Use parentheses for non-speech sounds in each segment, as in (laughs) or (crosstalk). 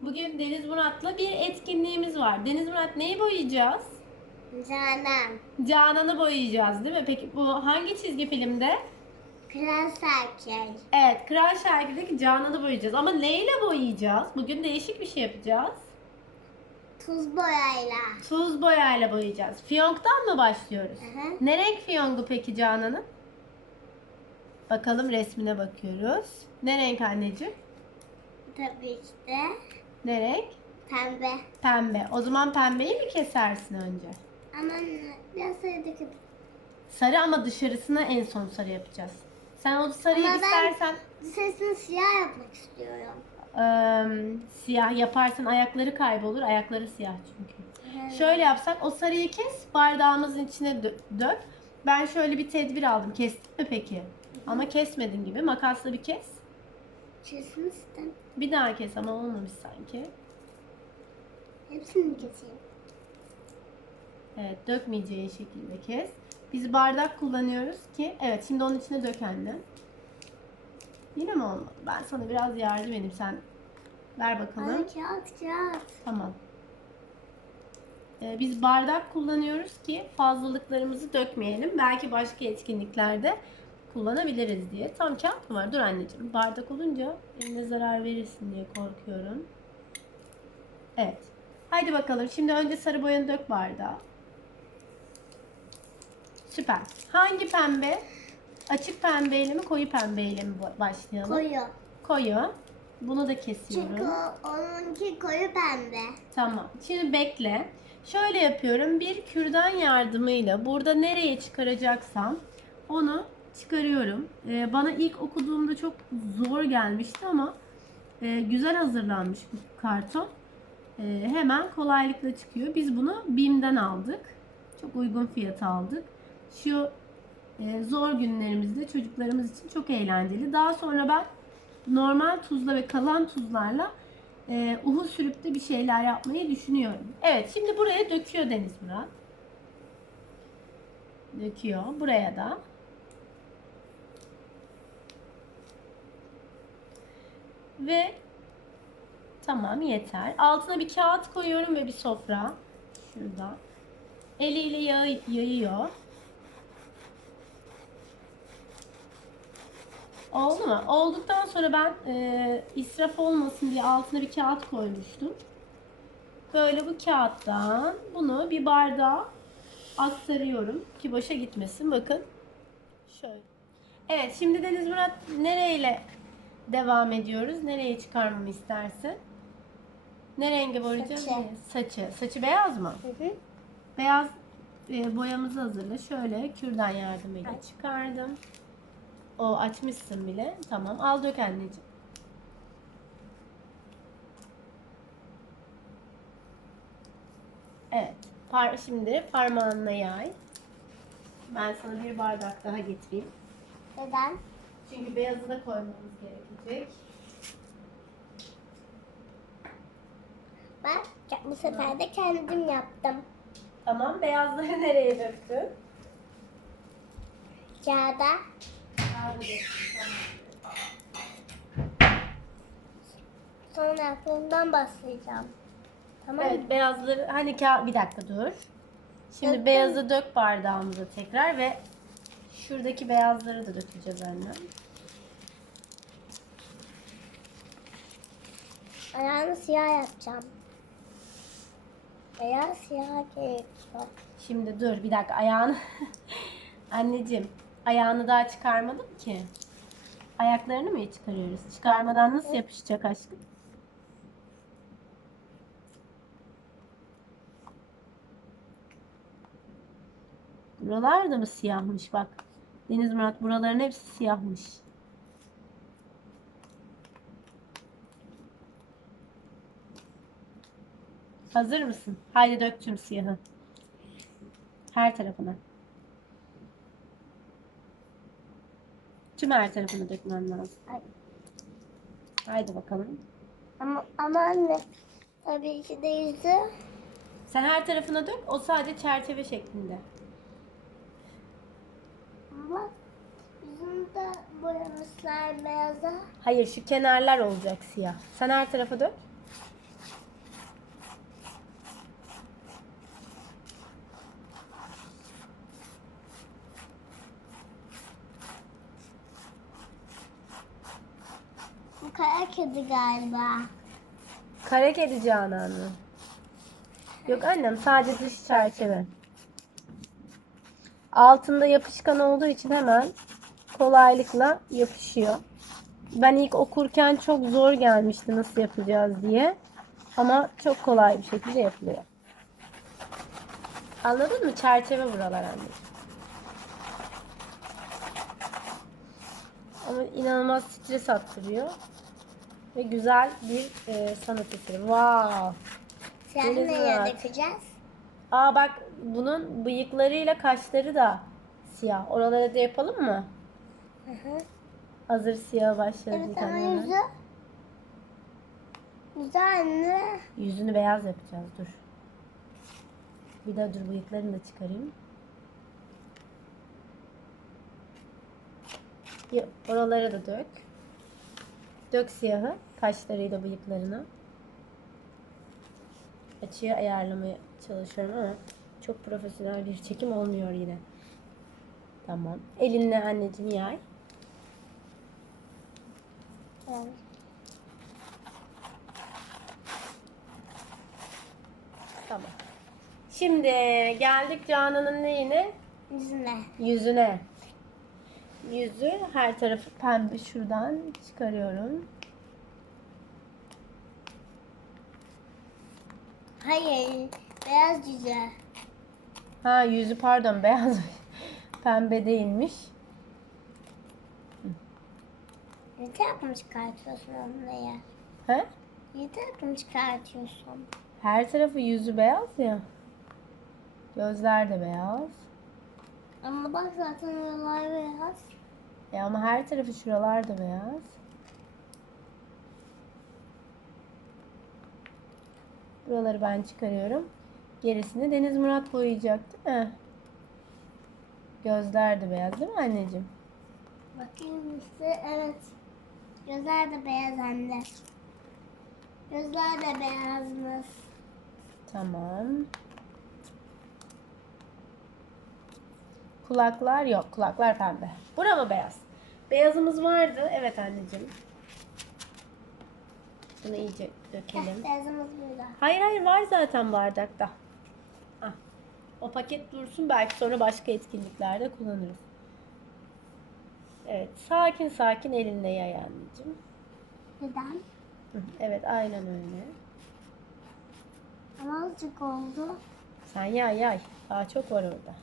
Bugün Deniz Murat'la bir etkinliğimiz var. Deniz Murat neyi boyayacağız? Canan. Canan'ı boyayacağız değil mi? Peki bu hangi çizgi filmde? Kral Serkel. Evet, Kral Şarkı'daki Canan'ı boyayacağız. Ama neyle boyayacağız? Bugün değişik bir şey yapacağız. Tuz boyayla. Tuz boyayla boyayacağız. Fiyonk'tan mı başlıyoruz? Hı hı. Ne renk fiyongu peki Canan'ın? Bakalım resmine bakıyoruz. Ne renk anneciğim? Tabii ki de Ne renk? pembe. Pembe. O zaman pembeyi mi kesersin önce? Ama biraz sarı döküp. Sarı ama dışarısına en son sarı yapacağız. Sen o sarıyı Ama ben- istersen Dışarısını siyah yapmak istiyorum. eee, siyah yaparsan ayakları kaybolur. Ayakları siyah çünkü. Hı. Şöyle yapsak o sarıyı kes bardağımızın içine dö- dök. Ben şöyle bir tedbir aldım. Kestin mi peki? Ama kesmedin gibi. Makasla bir kes. Dışarısını istem. Bir daha kes ama olmamış sanki. Hepsini keseyim? Evet dökmeyeceğin şekilde kes. Biz bardak kullanıyoruz ki evet şimdi onun içine dök anne. Yine mi olmadı? Ben sana biraz yardım edeyim sen ver bakalım. Ana kağıt kağıt. Tamam. Ee, biz bardak kullanıyoruz ki fazlalıklarımızı dökmeyelim. Belki başka etkinliklerde kullanabiliriz diye. Tam kağıt mı var? Dur anneciğim. Bardak olunca eline zarar verirsin diye korkuyorum. Evet. Haydi bakalım. Şimdi önce sarı boyanı dök bardağa. Süper. Hangi pembe? Açık pembeyle mi koyu pembeyle mi ba- başlayalım? Koyu. Koyu. Bunu da kesiyorum. Çünkü onunki koyu pembe. Tamam. Şimdi bekle. Şöyle yapıyorum. Bir kürdan yardımıyla burada nereye çıkaracaksam onu çıkarıyorum. Ee, bana ilk okuduğumda çok zor gelmişti ama e, güzel hazırlanmış bu karton. Ee, hemen kolaylıkla çıkıyor. Biz bunu BİM'den aldık. Çok uygun fiyata aldık. Şu e, zor günlerimizde çocuklarımız için çok eğlenceli. Daha sonra ben normal tuzla ve kalan tuzlarla e, uhu sürüp de bir şeyler yapmayı düşünüyorum. Evet şimdi buraya döküyor Deniz Murat. Döküyor. Buraya da. Ve tamam yeter. Altına bir kağıt koyuyorum ve bir sofra. Şurada. Eliyle yağı yayıyor. Oldu mu? Olduktan sonra ben e, israf olmasın diye altına bir kağıt koymuştum. Böyle bu kağıttan bunu bir bardağa aktarıyorum ki boşa gitmesin. Bakın. Şöyle. Evet şimdi Deniz Murat nereyle devam ediyoruz? Nereye çıkarmamı istersin? Ne rengi boyayacağız? Saçı. Saçı. Saçı beyaz mı? Hı hı. Beyaz e, boyamızı hazırla. Şöyle kürdan yardımıyla çıkardım. O açmışsın bile. Tamam. Al dök anneciğim. Evet. Par şimdi parmağınla yay. Ben sana bir bardak daha getireyim. Neden? Çünkü beyazı da koymamız gerekecek. Ben bu sefer de kendim yaptım. Tamam. Beyazları (laughs) nereye döktün? Kağıda Kağıda döktün, tamam. sonra bundan başlayacağım. Tamam mı? Evet beyazları hani ka- bir dakika dur. Şimdi Döktüm. beyazı dök bardağımıza tekrar ve şuradaki beyazları da dökeceğiz annem. Ayağını siyah yapacağım. Beyaz siyah gerekiyor. Şimdi dur bir dakika ayağını (laughs) anneciğim ayağını daha çıkarmadım ki. Ayaklarını mı çıkarıyoruz? Çıkarmadan nasıl yapışacak aşkım? Buralar da mı siyahmış bak. Deniz Murat buraların hepsi siyahmış. Hazır mısın? Haydi dök tüm siyahı. Her tarafına. Tüm her tarafına dökmen lazım. Ay. Haydi bakalım. Ama, ama anne tabii ki de yüzü Sen her tarafına dök. O sadece çerçeve şeklinde ama yüzünde boyamışlar beyaza. Hayır şu kenarlar olacak siyah. Sen her tarafa dök. Bu kara kedi galiba. Kara kedi Canan mı? Yok annem sadece dış çerçeve. Altında yapışkan olduğu için hemen kolaylıkla yapışıyor. Ben ilk okurken çok zor gelmişti nasıl yapacağız diye. Ama çok kolay bir şekilde yapılıyor. Anladın mı? Çerçeve buralar anneciğim. Ama inanılmaz stres attırıyor. Ve güzel bir e, sanat eseri. Wow. Sen Murat. dökeceğiz? Aa bak bunun bıyıklarıyla kaşları da siyah. Oralara da yapalım mı? Hı hı. Hazır siyah başladı Evet ama yüzü. Yüzü anne. Yüzünü beyaz yapacağız dur. Bir daha dur bıyıklarını da çıkarayım. Oralara da dök. Dök siyahı kaşlarıyla bıyıklarına. Açıyı ayarlamaya çalışıyorum ama çok profesyonel bir çekim olmuyor yine. Tamam. Elinle anneciğim yay. Evet. Tamam. Şimdi geldik Canan'ın neyine? Yüzüne. Yüzüne. Yüzü her tarafı pembe şuradan çıkarıyorum. Hayır. Beyaz yüzü. Ha yüzü pardon (laughs) beyaz. pembe değilmiş. Ne tarafını çıkartıyorsun onunla ya? He? Ne tarafını çıkartıyorsun? Her tarafı yüzü beyaz ya. Gözler de beyaz. Ama bak zaten oralar beyaz. E ama her tarafı şuralar da beyaz. Buraları ben çıkarıyorum. Gerisini Deniz Murat boyayacak değil mi? Gözler de beyaz değil mi anneciğim? Bakayım işte evet. Gözler de beyaz anne. Gözler de beyazmış. Tamam. Kulaklar yok. Kulaklar pembe. Bura mı beyaz? Beyazımız vardı. Evet anneciğim. Bunu iyice dökelim. Beyazımız burada. Hayır hayır var zaten bardakta. Ah. O paket dursun belki sonra başka etkinliklerde kullanırız. Evet sakin sakin elinle yay anneciğim. Neden? Evet aynen öyle. Ama azıcık oldu. Sen yay yay. Daha çok var orada.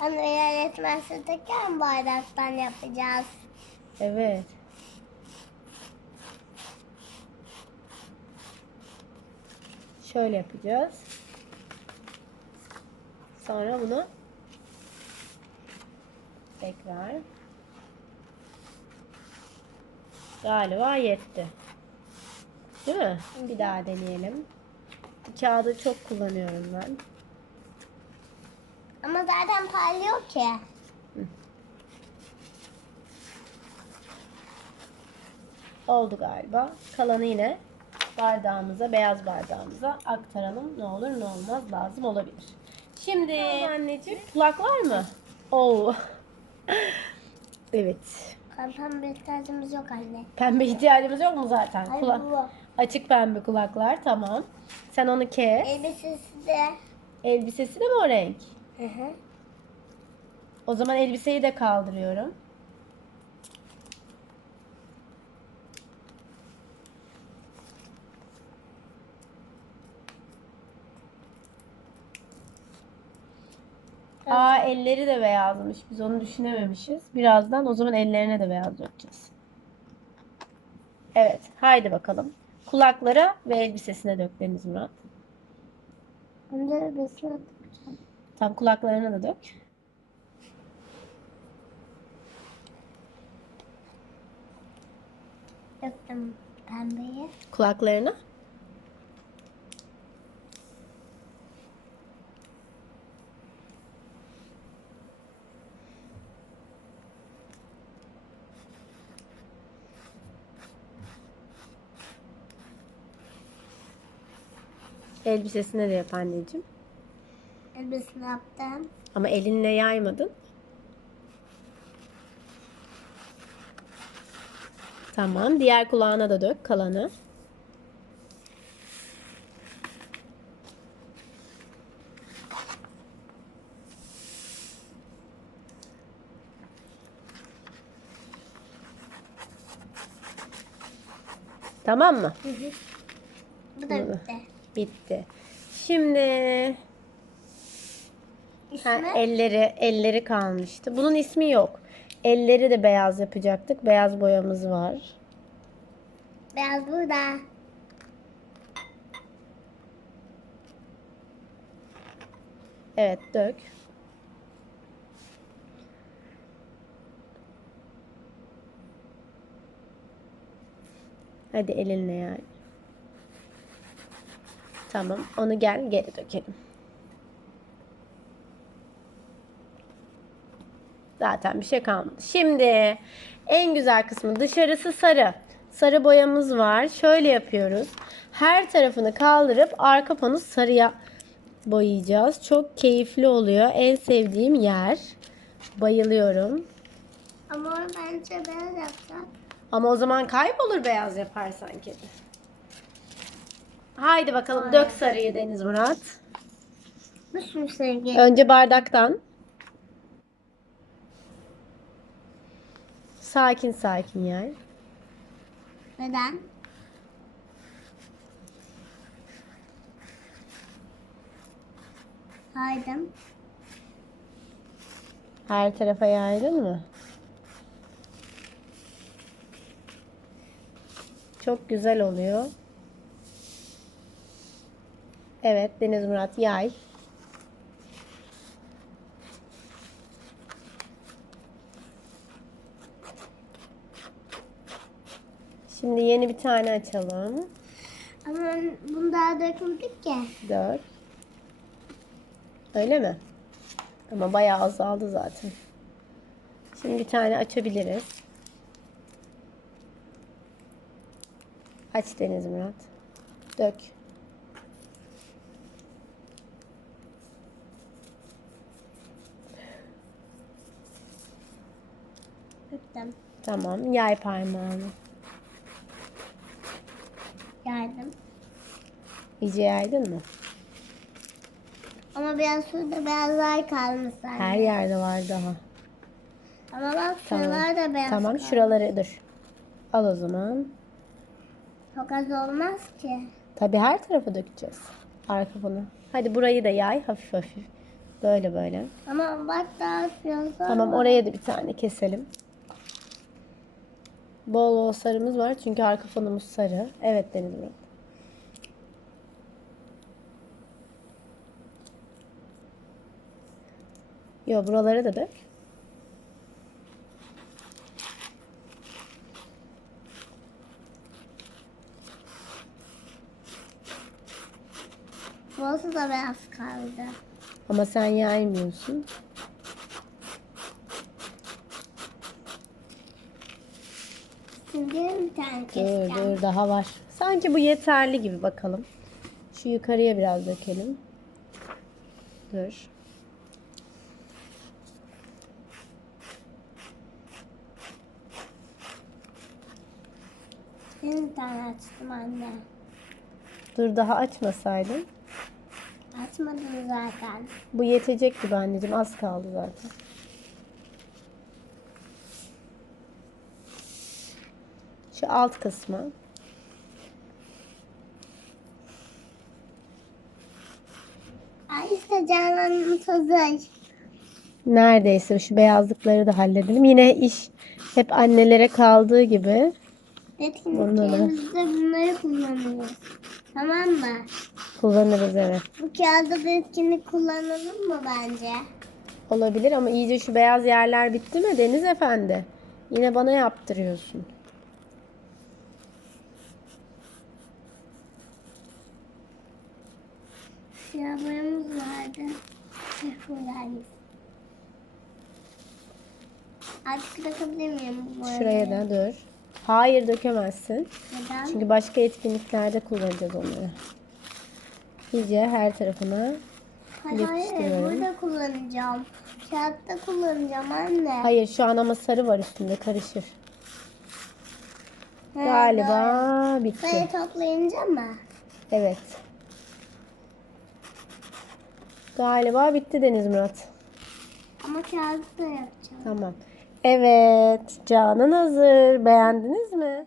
Anne yetmezse tekrar bardaktan yapacağız. Evet. Şöyle yapacağız. Sonra bunu tekrar galiba yetti. Değil mi? Bir daha deneyelim. Bu kağıdı çok kullanıyorum ben. Ama zaten parlıyor ki. Oldu galiba. Kalanı yine bardağımıza, beyaz bardağımıza aktaralım. Ne olur ne olmaz lazım olabilir. Şimdi anneciğim kulaklar mı? Oo. evet. Bir ihtiyacımız yok anne. Pembe ihtiyacımız yok mu zaten? Hayır Kula- bu. Açık pembe kulaklar tamam. Sen onu kes. Elbisesi de. Elbisesi de mi o renk? Hı hı. O zaman elbiseyi de kaldırıyorum. Aa elleri de beyazmış. Biz onu düşünememişiz. Birazdan o zaman ellerine de beyaz dökeceğiz. Evet, haydi bakalım. Kulaklara ve elbisesine dök Deniz Murat. Önce elbisesine takacağım. Tam kulaklarına da dök. Döktüm pembeyi. Kulaklarına. Elbisesine de yap anneciğim. Elbisini yaptım. Ama elinle yaymadın. Tamam. Diğer kulağına da dök kalanı. Tamam mı? Bu da bitti. Bitti. Şimdi ha, İsmi? elleri elleri kalmıştı. Bunun ismi yok. Elleri de beyaz yapacaktık. Beyaz boyamız var. Beyaz burada. Evet, dök. Hadi elinle yani. Tamam, onu gel geri dökelim. Zaten bir şey kalmadı. Şimdi en güzel kısmı dışarısı sarı. Sarı boyamız var. Şöyle yapıyoruz. Her tarafını kaldırıp arka pano sarıya boyayacağız. Çok keyifli oluyor. En sevdiğim yer. Bayılıyorum. Ama bence beyaz yapacağım. Ama o zaman kaybolur beyaz yaparsan kedi. Haydi bakalım dök sarıyı Deniz Murat. Şu sevgi. Önce bardaktan. Sakin sakin yer. Neden? Haydım. Her tarafa yaydın mı? Çok güzel oluyor. Evet Deniz Murat yay. Şimdi yeni bir tane açalım. Ama bunu daha dökmedik ya. Dört. Öyle mi? Ama bayağı azaldı zaten. Şimdi bir tane açabiliriz. Aç Deniz Murat. Dök. Döktüm. Tamam. Yay parmağını. Yardım. İyice yaydın mı? Ama biraz şurada beyazlar kalmış sanki. Her yerde var daha. Ama bak Tamam. şuralar da beyaz Tamam. kalmış. Şuraları dur. Al o zaman. Çok az olmaz ki. Tabii her tarafa dökeceğiz. Arka bunu. Hadi burayı da yay hafif hafif. Böyle böyle. Ama bak daha biraz daha Tamam var. oraya da bir tane keselim. Bol bol sarımız var çünkü arka fonumuz sarı. Evet Deniz Murat. Yo buraları da dök. Burası da beyaz kaldı. Ama sen yaymıyorsun. Şimdi bir tane Dur keseceğim. dur daha var. Sanki bu yeterli gibi bakalım. Şu yukarıya biraz dökelim. Dur. Bir tane açtım anne. Dur daha açmasaydın. Açmadım zaten. Bu yetecek gibi anneciğim. Az kaldı zaten. Şu alt kısmı. Ay işte canlanmış hazır. Neredeyse şu beyazlıkları da halledelim. Yine iş hep annelere kaldığı gibi. Etkinliklerimizde bunları kullanırız. Tamam mı? Kullanırız evet. Bu kağıda da etkinlik kullanalım mı bence? Olabilir ama iyice şu beyaz yerler bitti mi Deniz Efendi? Yine bana yaptırıyorsun. Boyamız vardı. Buradaymış. Artık dökebilir miyim bu boyaları? Şuraya da dur. Hayır dökemezsin. Neden? Çünkü başka etkinliklerde kullanacağız onları. İyice her tarafına. Hayır, hayır yapıştırıyorum. burada kullanacağım. Kağıtta kullanacağım anne. Hayır şu an ama sarı var üstünde karışır. Galiba bitti. Sayı toplayınca mı? Evet. Galiba bitti Deniz Murat. Ama kağıt da yapacağım. Tamam. Evet. Canan hazır. Beğendiniz mi?